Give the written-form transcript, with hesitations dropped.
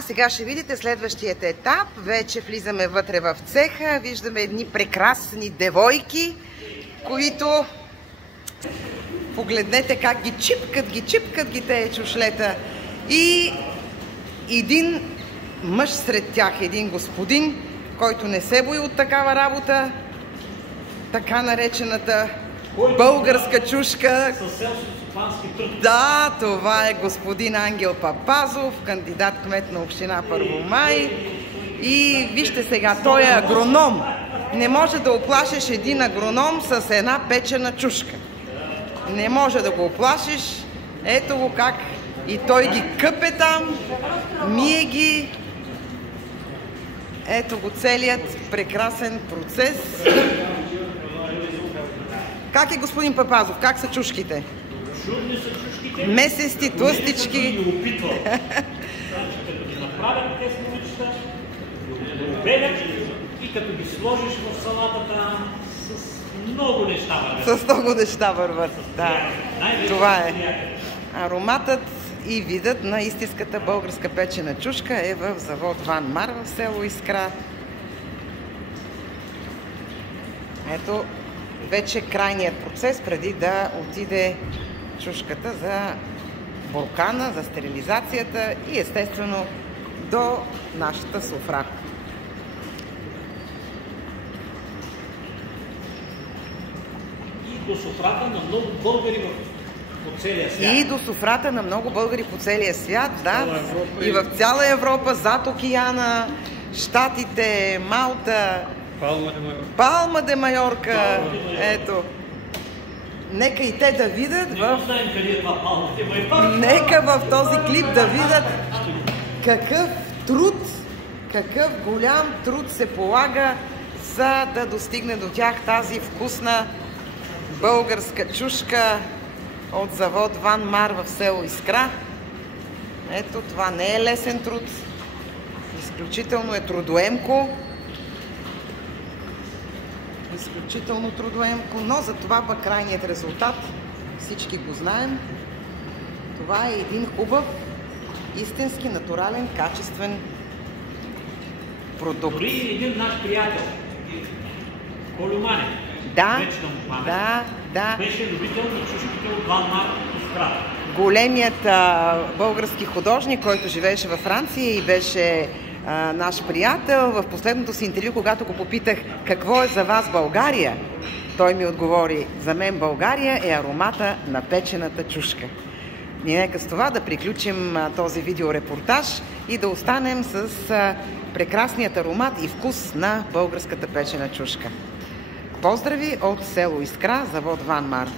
Сега ще видите следващият етап. Вече влизаме вътре в цеха. Виждаме едни прекрасни девойки, които погледнете как ги чипкат ги тези чушлета. И един мъж сред тях, един господин, който не се бои от такава работа, така наречената българска чушка. Да, това е господин Ангел Папазов, кандидат кмет на община Първомай. И вижте сега, той е агроном. Не може да оплашиш един агроном с една печена чушка. Не може да го оплашиш. Ето го как и той ги къпе там, мие ги. Ето го целият прекрасен процес. Как е, господин Папазов? Как са чушките? Чудни са чушките. Месести, тлъстички. Като ги опитват. Като ги направят тези момичета, ги обелят и като ги сложиш в салатата, с много неща върват. С много неща върват, да. Това е. Ароматът и видът на истинската българска печена чушка е в завод Ван Мар в село Искра. Ето вече крайният процес, преди да отиде чушката за буркана, за стерилизацията и естествено до нашата софра. И до софрата на много българи по целия свят. И до софрата на много българи по целия свят, да. И в цяла Европа, зад океана, Щатите, Малта, Палма де Майорка. Ето. Нека и те да видят Нека в този клип да видят какъв труд, какъв голям труд се полага, за да достигне до тях тази вкусна българска чушка от завод Ван Мар в село Искра. Ето, това не е лесен труд. Изключително е трудоемко. Изключително трудоемко, но за това пък крайният резултат всички го знаем. Това е един хубав, истински, натурален, качествен продукт. Дори един наш приятел, Колю Манев, беше любител на чушките от Ван Мар в Искра. Големият български художник, който живееше във Франция и беше наш приятел, в последното си интервю, когато го попитах какво е за вас България, той ми отговори: за мен България е аромата на печената чушка. И нека с това да приключим този видеорепортаж и да останем с прекрасният аромат и вкус на българската печена чушка. Поздрави от село Искра, завод Ван Мар.